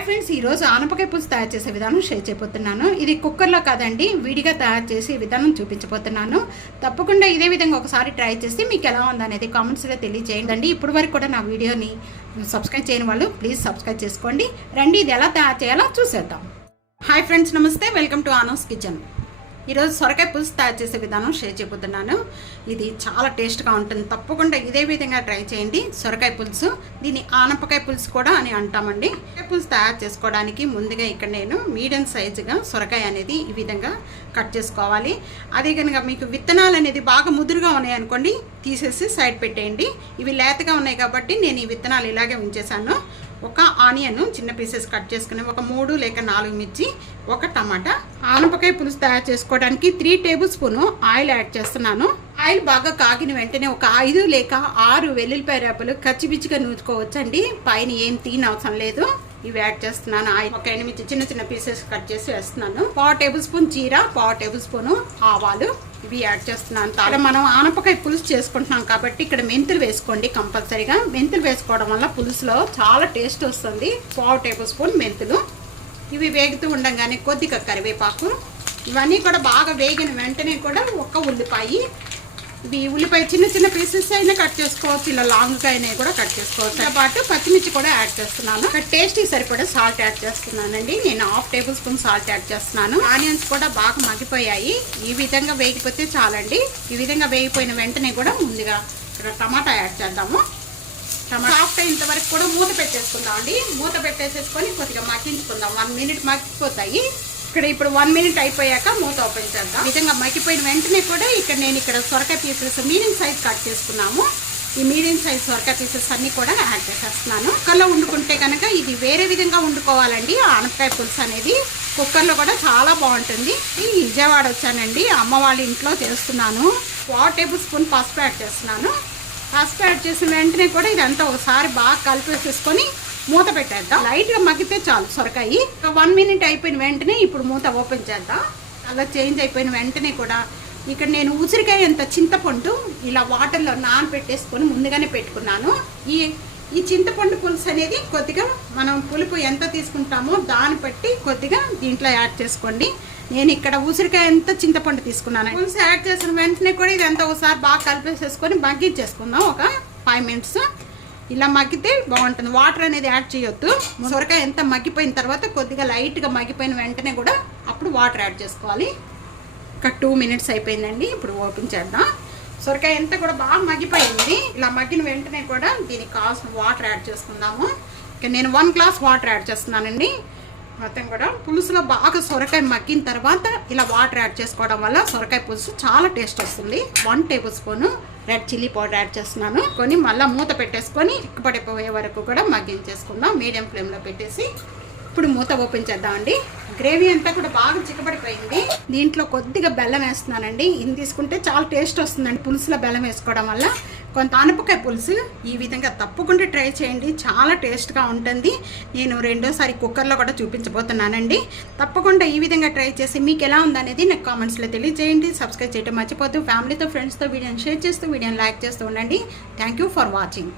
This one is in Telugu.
హాయ్ ఫ్రెండ్స్, ఈరోజు ఆనపకాయ పులుసు తయారు చేసే విధానం షేర్ చేయబోతున్నాను. ఇది కుక్కర్లో కాదండి, విడిగా తయారు చేసే విధానం చూపించబోతున్నాను. తప్పకుండా ఇదే విధంగా ఒకసారి ట్రై చేసి మీకు ఎలా ఉందనేది కామెంట్స్లో తెలియజేయండి. ఇప్పటి వరకు కూడా నా వీడియోని సబ్స్క్రైబ్ చేయని వాళ్ళు ప్లీజ్ సబ్స్క్రైబ్ చేసుకోండి. రండి, ఇది ఎలా తయారు చేయాలో చూసేద్దాం. హాయ్ ఫ్రెండ్స్, నమస్తే, వెల్కమ్ టు అనూస్ కిచెన్. ఈరోజు సొరకాయ పులుసు తయారు చేసే విధానం షేర్ చేయబోతున్నాను. ఇది చాలా టేస్ట్గా ఉంటుంది. తప్పకుండా ఇదే విధంగా ట్రై చేయండి. సొరకాయ పులుసు, దీన్ని ఆనపకాయ పులుసు కూడా అని అంటామండి. సొరకాయ పులుసు తయారు చేసుకోవడానికి ముందుగా ఇక్కడ నేను మీడియం సైజుగా సొరకాయ అనేది ఈ విధంగా కట్ చేసుకోవాలి. అదే కనుక మీకు విత్తనాలు అనేది బాగా ముదురుగా ఉన్నాయనుకోండి, తీసేసి సైడ్ పెట్టేయండి. ఇవి లేతగా ఉన్నాయి కాబట్టి నేను ఈ విత్తనాలు ఇలాగే ఉంచేసాను. ఒక ఆనియన్ చిన్న పీసెస్ కట్ చేసుకుని, ఒక 3 లేక 4 మిర్చి, ఒక టమాటా. ఆనపకాయ పులుసు తయారు చేసుకోవడానికి 3 టేబుల్ స్పూన్ ఆయిల్ యాడ్ చేస్తున్నాను. ఆయిల్ బాగా కాగిన వెంటనే ఒక 5 లేక 6 వెల్లుల్లిపాయ రేపలు కచ్చిపిచ్చిగా నూరుకోవచ్చండి. పైన ఏం అవసరం లేదు. ఇవి యాడ్ చేస్తున్నాను. ఆయిల్ ఒక ఎనిమిది చిన్న చిన్న పీసెస్ కట్ చేసి వేస్తున్నాను. 1/4 టేబుల్ స్పూన్ జీరా, 1/4 టేబుల్ స్పూన్ ఆవాలు, ఇవి యాడ్ చేస్తున్నాను. ఇక్కడ మనం ఆనపకాయ పులుసు చేసుకుంటున్నాం కాబట్టి ఇక్కడ మెంతులు వేసుకోండి కంపల్సరీగా. మెంతులు వేసుకోవడం వల్ల పులుసులో చాలా టేస్ట్ వస్తుంది. 1/4 టేబుల్ స్పూన్ మెంతులు. ఇవి వేగుతూ ఉండగానే కొద్దిగా కరివేపాకు. ఇవన్నీ కూడా బాగా వేగిన వెంటనే కూడా ఒక ఉల్లిపాయ. ఇవి ఉల్లిపాయ చిన్న చిన్న పీసెస్ అయినా కట్ చేసుకోవచ్చు, ఇలా లాంగ్గా అయినా కూడా కట్ చేసుకోవచ్చు. పాటు పచ్చిమిర్చి కూడా యాడ్ చేస్తున్నాను. టేస్ట్కి సరిపడా సాల్ట్ యాడ్ చేస్తున్నానండి. నేను 1/2 టేబుల్ స్పూన్ సాల్ట్ యాడ్ చేస్తున్నాను. ఆనియన్స్ కూడా బాగా మగ్గిపోయాయి. ఈ విధంగా వేగిపోతే చాలండి. ఈ విధంగా వేగిపోయిన వెంటనే కూడా ముందుగా ఇక్కడ టమాటా యాడ్ చేద్దాము. టమాటా సాఫ్ట్ అయినంత వరకు కూడా మూత పెట్టేసుకుందాం అండి. మూత పెట్టేసేసుకొని కొద్దిగా మగ్గించుకుందాం. 1 మినిట్ మగ్గిపోతాయి. ఇప్పుడు 1 మినిట్ అయిపోయాక మూత ఓపెన్ చేద్దాం. ఈ విధంగా మగ్గిపోయిన వెంటనే కూడా ఇక్కడ సొరకాయ పీసెస్ మీడియం సైజ్ కట్ చేసుకున్నాము. ఈ మీడియం సైజ్ సొరకాయ పీసెస్ అన్ని కూడా యాడ్ చేసేస్తున్నాను. కుక్కర్లో వండుకుంటే కనుక ఇది వేరే విధంగా వండుకోవాలండి. ఆనపకాయ పులుసు అనేది కుక్కర్లో కూడా చాలా బాగుంటుంది. విజయవాడ వచ్చానండి, అమ్మ వాళ్ళ ఇంట్లో చేస్తున్నాను. 1/4 టేబుల్ స్పూన్ పసుపు యాడ్ చేస్తున్నాను. పసుపు యాడ్ చేసిన వెంటనే కూడా ఇదంతా ఒకసారి బాగా కలిపేసేసుకొని మూత పెట్టేద్దాం. లైట్గా మగ్గితే చాలు సొరకాయ. 1 మినిట్ అయిపోయిన వెంటనే ఇప్పుడు మూత ఓపెన్ చేద్దాం. అలా చేంజ్ అయిపోయిన వెంటనే కూడా ఇక్కడ నేను ఉసిరికాయ అంత చింతపండు ఇలా వాటర్లో నానబెట్టేసుకొని ముందుగానే పెట్టుకున్నాను. ఈ చింతపండు పులుసు అనేది కొద్దిగా మనం పులుపు ఎంత తీసుకుంటామో దాన్ని బట్టి కొద్దిగా దీంట్లో యాడ్ చేసుకోండి. నేను ఇక్కడ ఉసిరికాయ ఎంత చింతపండు తీసుకున్నాను. పులుసు యాడ్ చేసిన వెంటనే కూడా ఇదంతా ఒకసారి బాగా కలిపేసేసుకొని మగ్గించేసుకుందాం. ఒక 5 మినిట్స్ ఇలా మగ్గితే బాగుంటుంది. వాటర్ అనేది యాడ్ చేయొద్దు. సొరకాయ ఎంత మగ్గిపోయిన తర్వాత కొద్దిగా లైట్గా మగ్గిపోయిన వెంటనే కూడా అప్పుడు వాటర్ యాడ్ చేసుకోవాలి. ఒక 2 మినిట్స్ అయిపోయిందండి. ఇప్పుడు ఓపెన్ చేద్దాం. సొరకాయ ఎంత కూడా బాగా మగ్గిపోయింది. ఇలా మగ్గిన వెంటనే కూడా దీనికి కావాల్సిన వాటర్ యాడ్ చేసుకుందాము. ఇక నేను 1 గ్లాస్ వాటర్ యాడ్ చేస్తున్నానండి. మొత్తం కూడా పులుసులో బాగా సొరకాయ మగ్గిన తర్వాత ఇలా వాటర్ యాడ్ చేసుకోవడం వల్ల సొరకాయ పులుసు చాలా టేస్ట్ వస్తుంది. 1 table spoon red chilli powder add చేస్తున్నాను. మళ్ళీ మూత పెట్టేసుకొని చిక్కపడిపోయే వరకు కూడా మగ్గించేసుకుందాం మీడియం ఫ్లేమ్లో పెట్టేసి. ఇప్పుడు మూత ఓపెన్ చేద్దామండి. గ్రేవీ అంతా కూడా బాగా చిక్కబడిపోయింది. దీంట్లో కొద్దిగా బెల్లం వేస్తున్నానండి. ఇది తీసుకుంటే చాలా టేస్ట్ వస్తుందండి పులుసులో బెల్లం వేసుకోవడం వల్ల. కొంత ఆనపకాయ పులుసు ఈ విధంగా తప్పకుండా ట్రై చేయండి, చాలా టేస్ట్గా ఉంటుంది. నేను రెండోసారి కుక్కర్లో కూడా చూపించబోతున్నానండి. తప్పకుండా ఈ విధంగా ట్రై చేసి మీకు ఎలా ఉందనేది నాకు కామెంట్స్లో తెలియజేయండి. సబ్స్క్రైబ్ చేయడం మర్చిపోద్దు. ఫ్యామిలీతో ఫ్రెండ్స్తో వీడియోని షేర్ చేస్తూ వీడియోని లైక్ చేస్తూ ఉండండి. Thank you for watching.